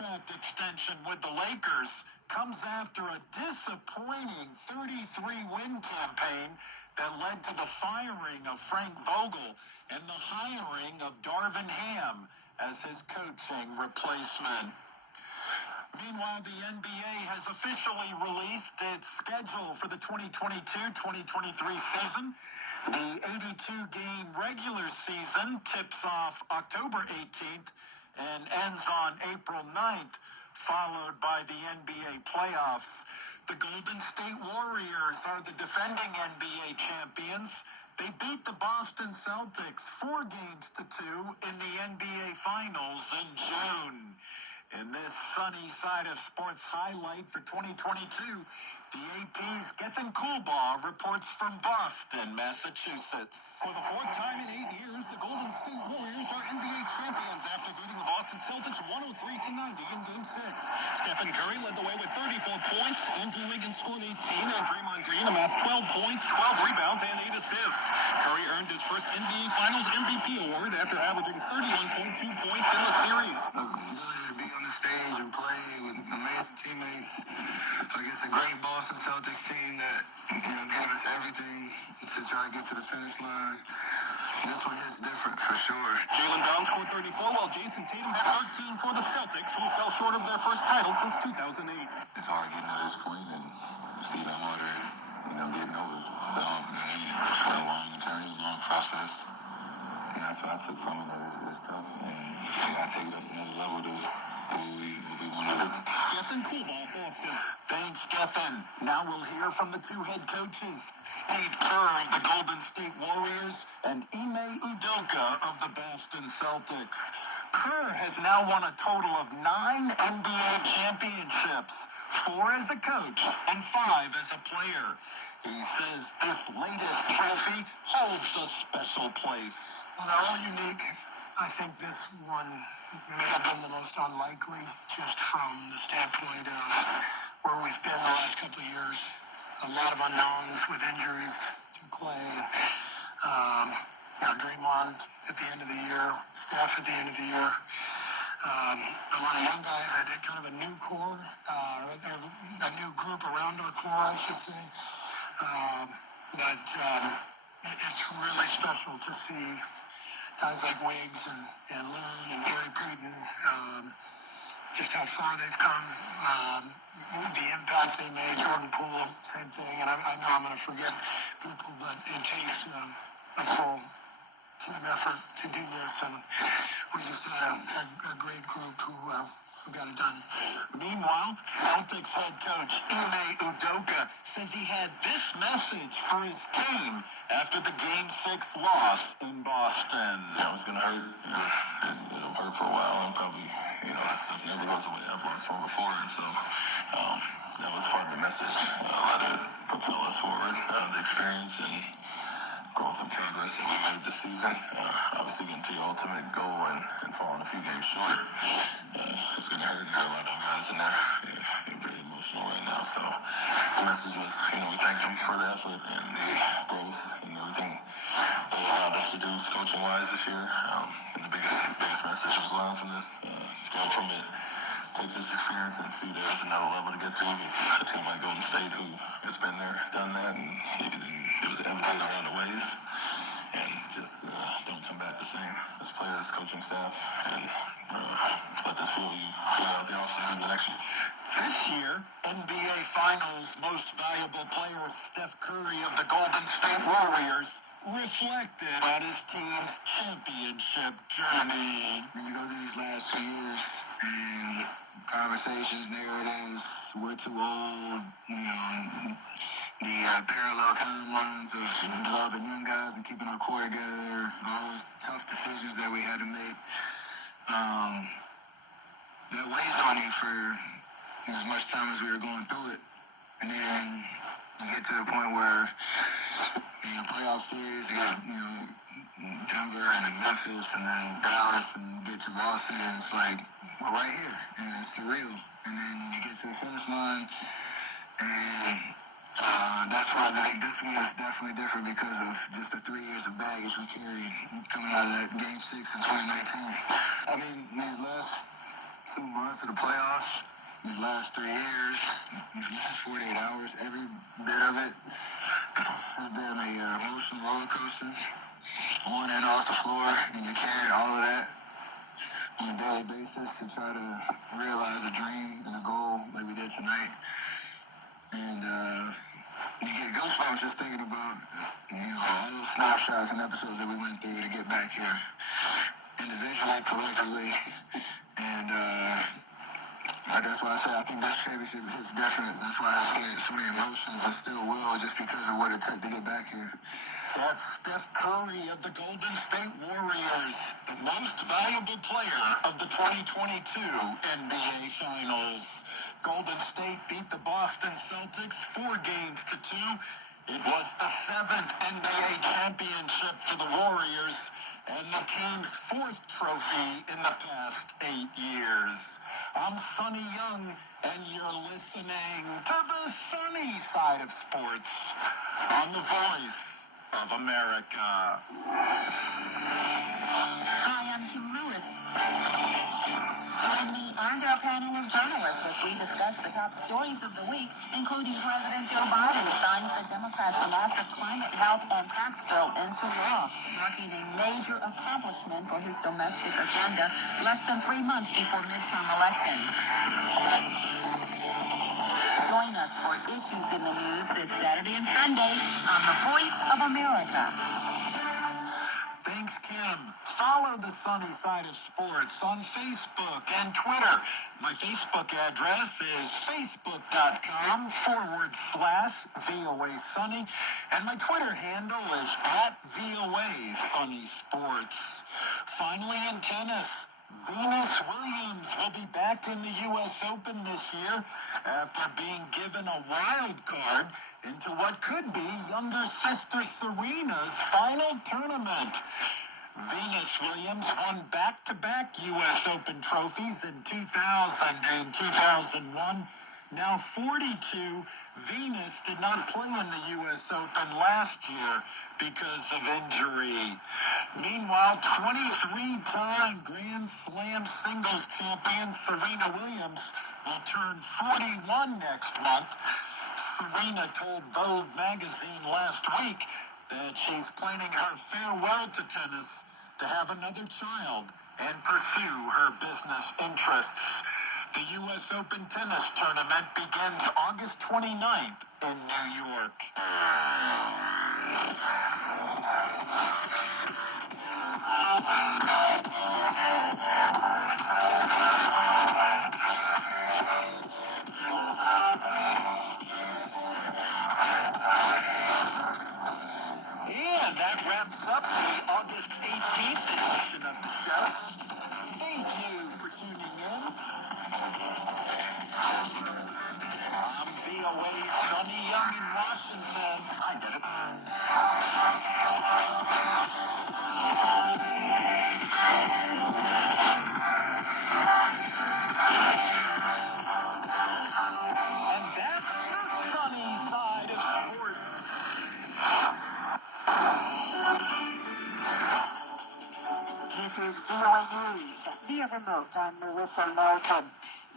contract extension with the Lakers comes after a disappointing 33-win campaign that led to the firing of Frank Vogel and the hiring of Darvin Ham as his coaching replacement. Meanwhile, the NBA has officially released its schedule for the 2022-2023 season. The 82-game regular season tips off October 18th and ends on April 9th, followed by the NBA playoffs. The Golden State Warriors are the defending NBA champions. They beat the Boston Celtics 4-2 in the NBA Finals in June. In this sunny side of sports highlight for 2022, the AP's Gethin Coolbaugh reports from Boston, Massachusetts. For the fourth time in 8 years, the Golden State Warriors are NBA champions after beating the Boston Celtics 103-90 in Game 6. Stephen Curry led the way with 34 points. Andrew Wiggins scored 18, and Draymond Green amassed 12 points, 12 rebounds, and 8 assists. Curry earned his first NBA Finals MVP award after averaging 31.2 points in the series. To be on the stage and play with amazing teammates against a great Boston Celtics team that gave us everything to try to get to the finish line. This one hits different for sure. Jalen Brown scored 34, while Jason Tatum had 13 for the Celtics, who fell short of their first title since 2008. It's hard getting to this point and see them order, getting over the hump. It's a long journey, long process. So I took from it. It's tough, and I got to take it up another level to what we want to do. Gethin Coolbaugh, Boston. Thanks, Gethin. Now we'll hear from the two head coaches, Steve Kerr of the Golden State Warriors and Ime Udoka of the Boston Celtics. Kerr has now won a total of 9 NBA championships, 4 as a coach and 5 as a player. He says this latest trophy holds a special place. Well, they're all unique. I think this one may have been the most unlikely, just from the standpoint of where we've been the last couple of years. A lot of unknowns with injuries to Clay. Draymond at the end of the year, Steph at the end of the year. A lot of young guys. I did kind of a new core, a new group around our core, I should say. But it's really special to see guys like Wiggs and Loon and Gary Payton, just how far they've come, the impact they made. Jordan Poole, same thing. And I know I'm going to forget people, but it takes a full team effort to do this. And we just had a great group who got it done. Meanwhile, Celtics head coach Ime Udoka says he had this message for his team after the Game 6 loss in Boston. It's going to hurt. It'll hurt for a while, and probably, that stuff never goes away. I've lost one before, and so that was part of the message. Let it propel us forward, the experience and growth and progress that we made this season. Obviously getting to your ultimate goal and falling a few games short. It's going to hurt. There are a lot of guys in there. You're very emotional right now. So the message was, we thank them for the effort and the growth and everything they allowed us to do coaching-wise this year. And the biggest message was learn from this. Go from it. Take this experience and see there's another level to get to. A team like Golden State who has been there, done that, and it was evident around the ways. And just don't come back the same as players, coaching staff, and let this feel you out the offseason the next year. This year, NBA Finals most valuable player Steph Curry of the Golden State Warriors reflected on his team's championship journey. When you go through these last 2 years, and conversations, narratives, we're too old, the parallel timelines of developing young guys and keeping our core together, all those tough decisions that we had to make, that weighs on you for as much time as we were going through it. And then you get to the point where playoff series, you got, Denver and then Memphis and then Dallas and get to Boston, and it's like, we're right here, and it's surreal. And then you get to the finish line, and that's why I think this one is definitely different because of just the 3 years of baggage we carried coming out of that Game 6 in 2019. I mean, these last 2 months of the playoffs, these last 3 years, these last 48 hours, every bit of it has been a emotional roller coaster, on and off the floor, and you carry all of that on a daily basis to try to realize a dream and a goal like we did tonight. And you get goosebumps just thinking about, all those snapshots and episodes that we went through to get back here, individually, collectively, and that's why I say I think this championship is definite. That's why I get so many emotions and still will, just because of what it took to get back here. That's Steph Curry of the Golden State Warriors, the most valuable player of the 2022 NBA Finals. Golden State beat the Boston Celtics 4-2. It was the 7th NBA championship for the Warriors and the team's 4th trophy in the past 8 years. I'm Sonny Young, and you're listening to the sunny side of sports on the Voice of America. Hi, I'm Kim Lewis. Join me and our panel of journalists as we discuss the top stories of the week, including President Joe Biden signs the Democrats' massive climate, health, and tax bill into law, marking a major accomplishment for his domestic agenda less than 3 months before midterm elections. Join us for Issues in the News this Saturday and Sunday on the Voice of America. Thanks, Kim. Follow the sunny side of sports on Facebook and Twitter. My Facebook address is facebook.com/VOA Sunny, and my Twitter handle is @VOA Sunny Sports. Finally, in tennis, Venus Williams will be back in the U.S. Open this year after being given a wild card into what could be younger sister Serena's final tournament. Venus Williams won back-to-back U.S. Open trophies in 2000 and 2001. Now 42, Venus did not play in the U.S. Open last year because of injury. Meanwhile, 23-time Grand Slam singles champion Serena Williams will turn 41 next month. Serena told Vogue magazine last week that she's planning her farewell to tennis to have another child and pursue her business interests. The U.S. Open tennis tournament begins August 29th in New York. And that wraps up the August 18th edition of the show. Thank you for tuning in. I'm VOA's Sonny Young in Washington. I did it. And that's the sunny side of sports. This is VOA News. Via remote, I'm Marissa Melton.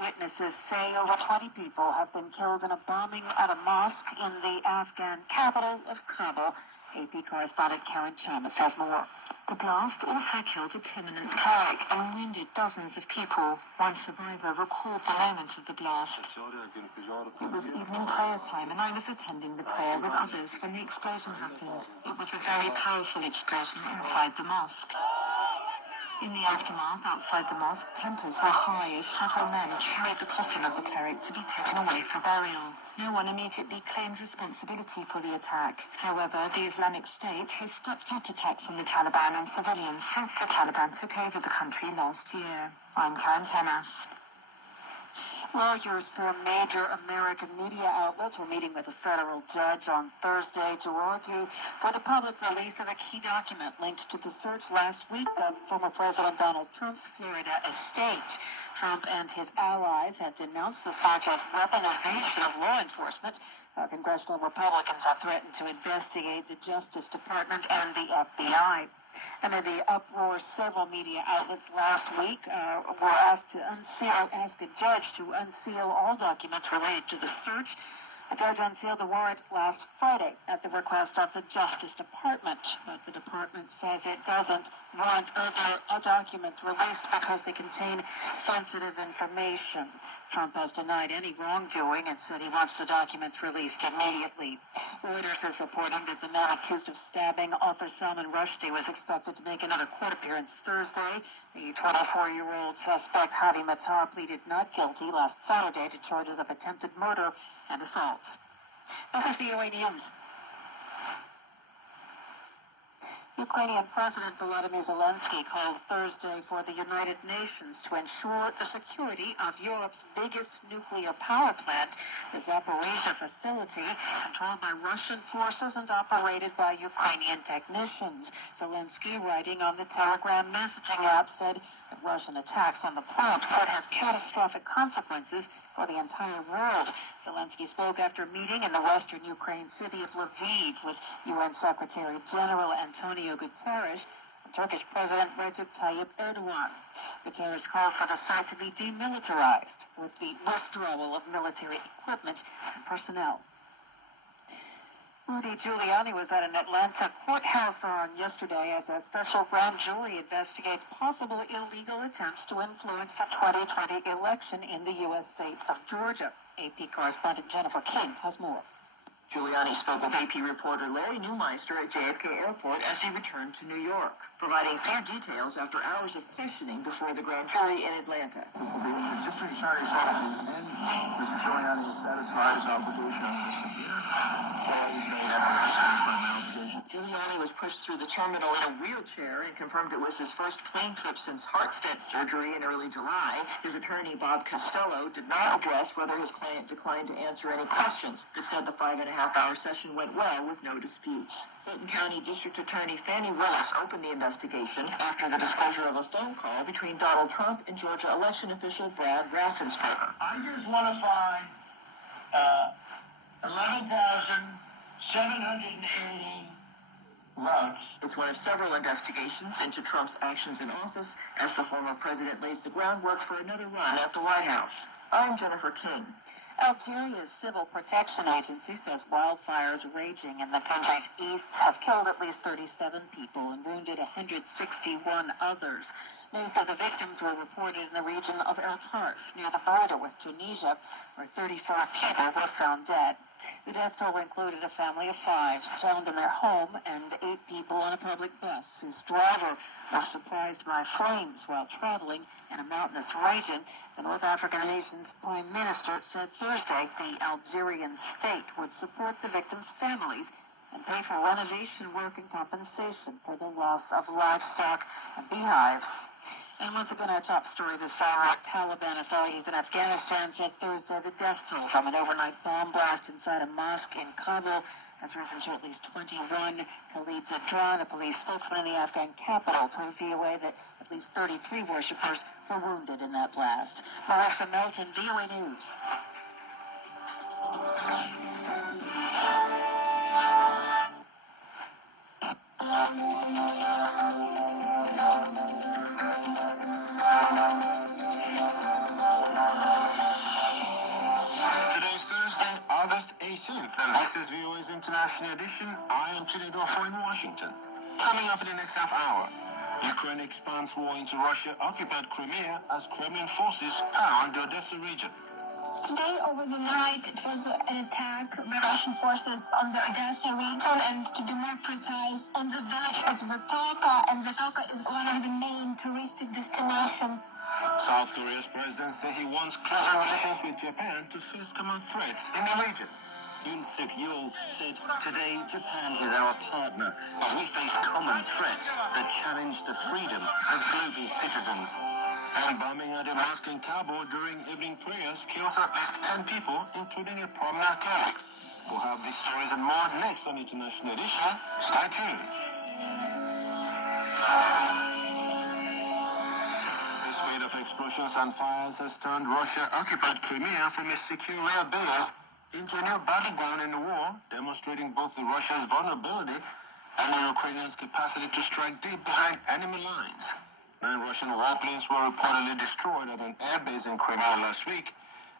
Witnesses say over 20 people have been killed in a bombing at a mosque in the Afghan capital of Kabul. AP correspondent Karen Chamis has more. The blast also killed a prominent cleric and wounded dozens of people. One survivor recalled the moment of the blast. It was evening prayer time and I was attending the prayer with others when the explosion happened. It was a very powerful explosion inside the mosque. In the aftermath, outside the mosque, tempers were high as several men carried the coffin of the cleric to be taken away for burial. No one immediately claimed responsibility for the attack. However, the Islamic State has stepped up attacks on the Taliban and civilians since the Taliban took over the country last year. I'm Karen Chamis. Lawyers for major American media outlets were meeting with a federal judge on Thursday to argue for the public release of a key document linked to the search last week of former President Donald Trump's Florida estate. Trump and his allies have denounced the fact of weaponization of law enforcement. Congressional Republicans have threatened to investigate the Justice Department and the FBI. Amid the uproar, several media outlets last week were asked a judge to unseal all documents related to the search. The judge unsealed the warrant last Friday at the request of the Justice Department, but the department says it doesn't want other documents released because they contain sensitive information. Trump has denied any wrongdoing and said he wants the documents released immediately. Reuters is reporting that the man accused of stabbing author Salman Rushdie was expected to make another court appearance Thursday. The 24-year-old suspect, Hadi Matar, pleaded not guilty last Saturday to charges of attempted murder and assault. This is VOA News. Ukrainian President Volodymyr Zelensky called Thursday for the United Nations to ensure the security of Europe's biggest nuclear power plant, the Zaporizhzhia facility, controlled by Russian forces and operated by Ukrainian technicians. Zelensky, writing on the Telegram messaging app, said that Russian attacks on the plant could have catastrophic consequences for the entire world. Zelensky spoke after a meeting in the western Ukraine city of Lviv with UN Secretary General Antonio Guterres and Turkish President Recep Tayyip Erdogan. Guterres called for the site to be demilitarized with the withdrawal of military equipment and personnel. Rudy Giuliani was at an Atlanta courthouse on yesterday as a special grand jury investigates possible illegal attempts to influence the 2020 election in the U.S. state of Georgia. AP correspondent Jennifer King has more. Giuliani spoke with AP reporter Larry Neumeister at JFK Airport as he returned to New York, providing few details after hours of questioning before the grand jury in Atlanta. The district attorney's office and Mr. Giuliani is satisfied his obligation on this appeal. He's made efforts to my obligation. Giuliani was pushed through the terminal in a wheelchair and confirmed it was his first plane trip since heart stent surgery in early July. His attorney, Bob Costello, did not address whether his client declined to answer any questions, but said the 5.5-hour session went well with no disputes. Fulton County District Attorney Fannie Willis opened the investigation after the disclosure of a phone call between Donald Trump and Georgia election official Brad Raffensperger. I just want to find 11,780 votes. It's one of several investigations into Trump's actions in office as the former president lays the groundwork for another run at the White House. I'm Jennifer King. Algeria's Civil Protection Agency says wildfires raging in the country's east have killed at least 37 people and wounded 161 others. Most of the victims were reported in the region of El Tarf, near the border with Tunisia, where 34 people were found dead. The death toll included a family of 5 found in their home and 8 people on a public bus whose driver was surprised by flames while traveling in a mountainous region. The North African nation's prime minister said Thursday the Algerian state would support the victims' families and pay for renovation work and compensation for the loss of livestock and beehives. And once again, our top story this hour, Taliban authorities in Afghanistan said Thursday the death toll from an overnight bomb blast inside a mosque in Kabul has risen to at least 21. Khalid Zadran, a police spokesman in the Afghan capital, told VOA that at least 33 worshippers were wounded in that blast. Marissa Melton, VOA News. Today's Thursday, August 18th, and this is VOA's International Edition. I am Chidi Dorfo in Washington. Coming up in the next half hour, Ukraine expands war into Russia-occupied Crimea as Kremlin forces pound the Odessa region. Today, over the night, it was an attack by Russian forces on the Odessa region, and to be more precise, on the village of Zatoka, and Zatoka is one of the main touristic destinations. South Korea's president said he wants closer relations with Japan to face common threats in the region. Yoon Suk-yeol said, "Today, Japan is our partner, but we face common threats that challenge the freedom of global citizens." And bombing at a mosque in Kabul during evening prayers kills at least 10 people, including a prominent Catholic. We'll have these stories and more next on International Edition. Stay tuned. This wave of explosions and fires has turned Russia-occupied Crimea from a secure rear base into a new battleground in the war, demonstrating both Russia's vulnerability and the Ukrainians' capacity to strike deep behind enemy lines. 9 Russian warplanes were reportedly destroyed at an airbase in Crimea last week,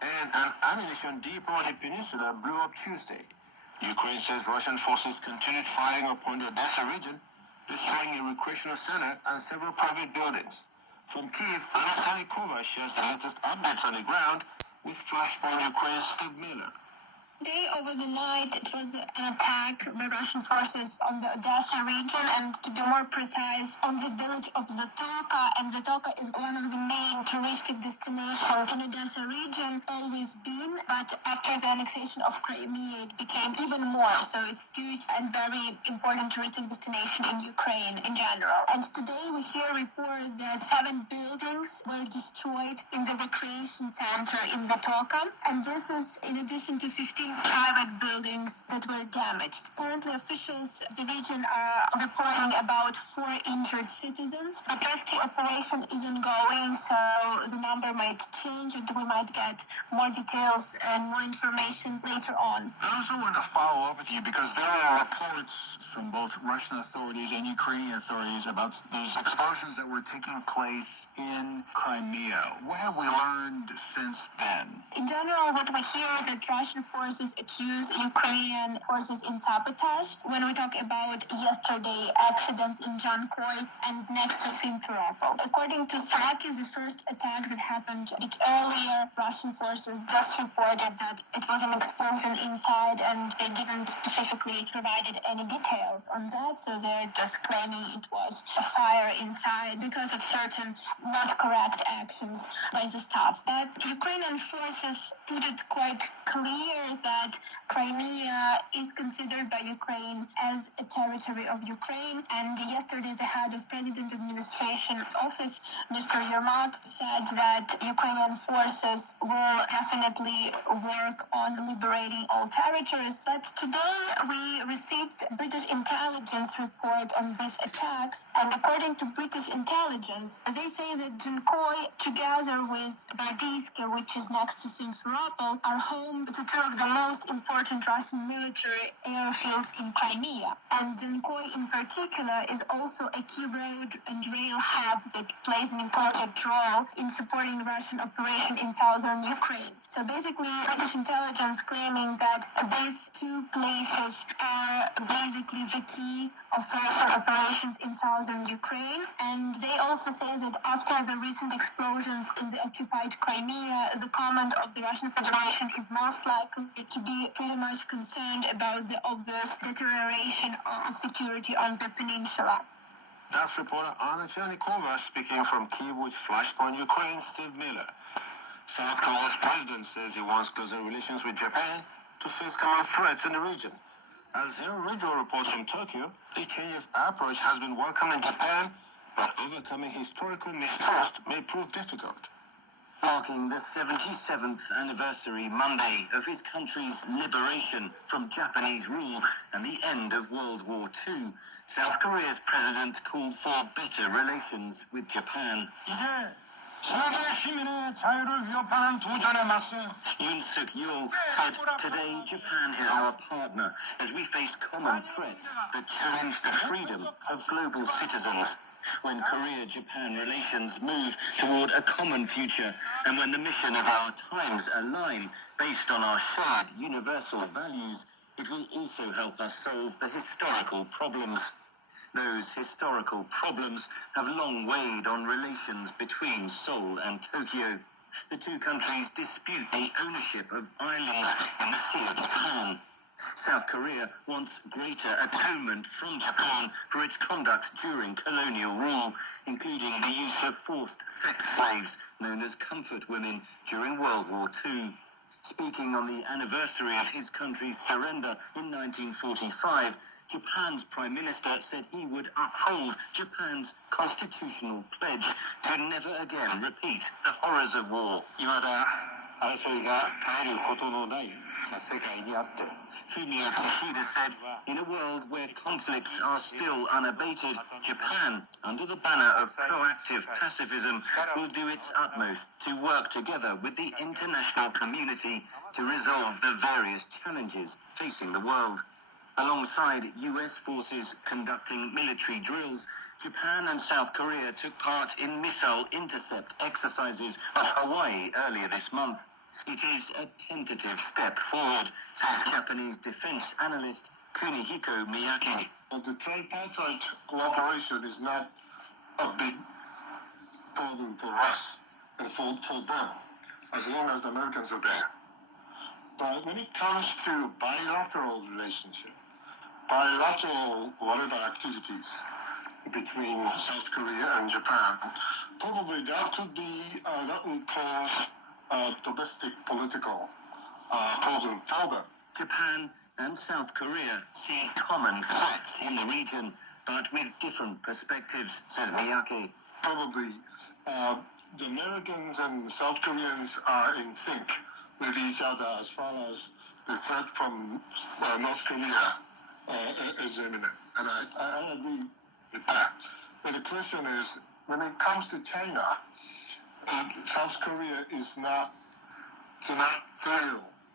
and an ammunition depot on the peninsula blew up Tuesday. Ukraine says Russian forces continued firing upon the Odessa region, destroying a recreational center and several private buildings. From Kyiv, Selebi Phikwe Botswana shares the latest updates on the ground with Flashpoint Ukraine's Steve Miller. Today, over the night, it was an attack by Russian forces on the Odessa region, and to be more precise, on the village of Zatoka. And Zatoka is one of the main touristic destinations in Odessa region, always been, but after the annexation of Crimea, it became even more. So it's huge and very important touristic destination in Ukraine in general. And today we hear reports that 7 buildings were destroyed in the recreation center in Zatoka, and this is in addition to 15 private buildings that were damaged. Currently, officials of the region are reporting about 4 injured citizens. The rescue operation is ongoing, so the number might change and we might get more details and more information later on. I also want to follow up with you because there are reports from both Russian authorities and Ukrainian authorities about these explosions that were taking place in Crimea. What have we learned since then? In general, what we hear is that Russian forces accuse Ukrainian forces in sabotage. When we talk about yesterday accidents in Jankoy and next to Simferopol. According to Saki, the first attack that happened a bit earlier, Russian forces just reported that it was an explosion inside and they didn't specifically provided any details on that, so they're just claiming it was a fire inside because of certain not correct actions by the staff. But Ukrainian forces put it quite clear that Crimea is considered by Ukraine as a territory of Ukraine, and yesterday the head of President Administration Office, Mr. Yermak, said that Ukrainian forces will definitely work on liberating all territories. But today we received British intelligence report on this attack, and according to British intelligence, they say that Jankoy, together with Bardiyske, which is next to Simferopol, are home to 2 of the most important Russian military airfields in Crimea. And Jankoy in particular is also a key road and rail hub that plays an important role in supporting Russian operation in southern Ukraine. So basically, British intelligence claiming that these 2 places are basically the key of Russian operations in southern Ukraine. And they also say that after the recent explosions in the occupied Crimea, the command of the Russian Federation is most likely to be pretty much concerned about the obvious deterioration of security on the peninsula. That's reporter Anna Chernikova speaking from Kyiv with Flashpoint Ukraine, Steve Miller. South Korea's president says he wants closer relations with Japan to face common threats in the region. As Zero Radio reports from Tokyo, the Kenya's approach has been welcomed in Japan, but overcoming historical mistrust may prove difficult. Marking the 77th anniversary Monday of his country's liberation from Japanese rule and the end of World War II, South Korea's president called for better relations with Japan. 세계 시민의 자유를 위협하는 도전에 맞서 Yoon Suk-yeol said, "Today Japan is our partner as we face common threats that challenge the freedom of global citizens. When Korea-Japan relations move toward a common future and when the mission of our times align based on our shared universal values, it will also help us solve the historical problems." Those historical problems have long weighed on relations between Seoul and Tokyo. The 2 countries dispute the ownership of islands in the Sea of Japan. South Korea wants greater atonement from Japan for its conduct during colonial rule, including the use of forced sex slaves known as comfort women during World War II. Speaking on the anniversary of his country's surrender in 1945, Japan's Prime Minister said he would uphold Japan's constitutional pledge to never again repeat the horrors of war. Fumio Kishida said, "In a world where conflicts are still unabated, Japan, under the banner of proactive pacifism, will do its utmost to work together with the international community to resolve the various challenges facing the world." Alongside U.S. forces conducting military drills, Japan and South Korea took part in missile intercept exercises off Hawaii earlier this month. It is a tentative step forward, says Japanese defense analyst Kunihiko Miyake. The tripartite cooperation is not a big problem for us and for them, as long as the Americans are there. But when it comes to bilateral relationship, bilateral whatever activities between South Korea and Japan, probably that could be, that would cause domestic political problem further. Japan and South Korea see common threats in the region, but with different perspectives, says Miyake. Probably the Americans and South Koreans are in sync with each other as far as the threat from North Korea is imminent. And I agree with that. But the question is, when it comes to China, South Korea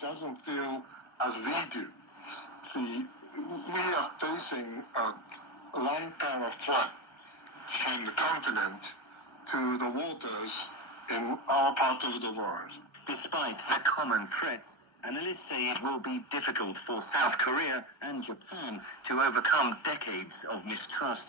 doesn't feel as we do. See, we are facing a land power threat from the continent to the waters in our part of the world. Despite the common threats, analysts say it will be difficult for South Korea and Japan to overcome decades of mistrust.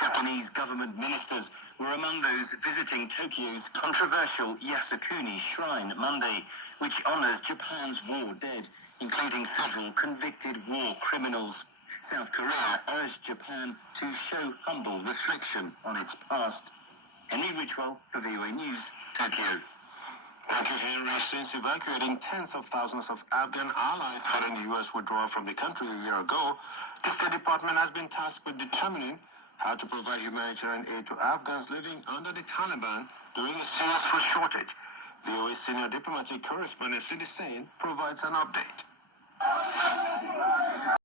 Japanese government ministers were among those visiting Tokyo's controversial Yasukuni Shrine Monday, which honors Japan's war dead, including several convicted war criminals. South Korea urged Japan to show humble reflection on its past. Henry Richwell for VOA News, Tokyo. Thank you, Henry. Since evacuating tens of thousands of Afghan allies following the U.S. withdrawal from the country a year ago, the State Department has been tasked with determining how to provide humanitarian aid to Afghans living under the Taliban during a serious food shortage. VOA senior diplomatic correspondent Sidi Sain provides an update.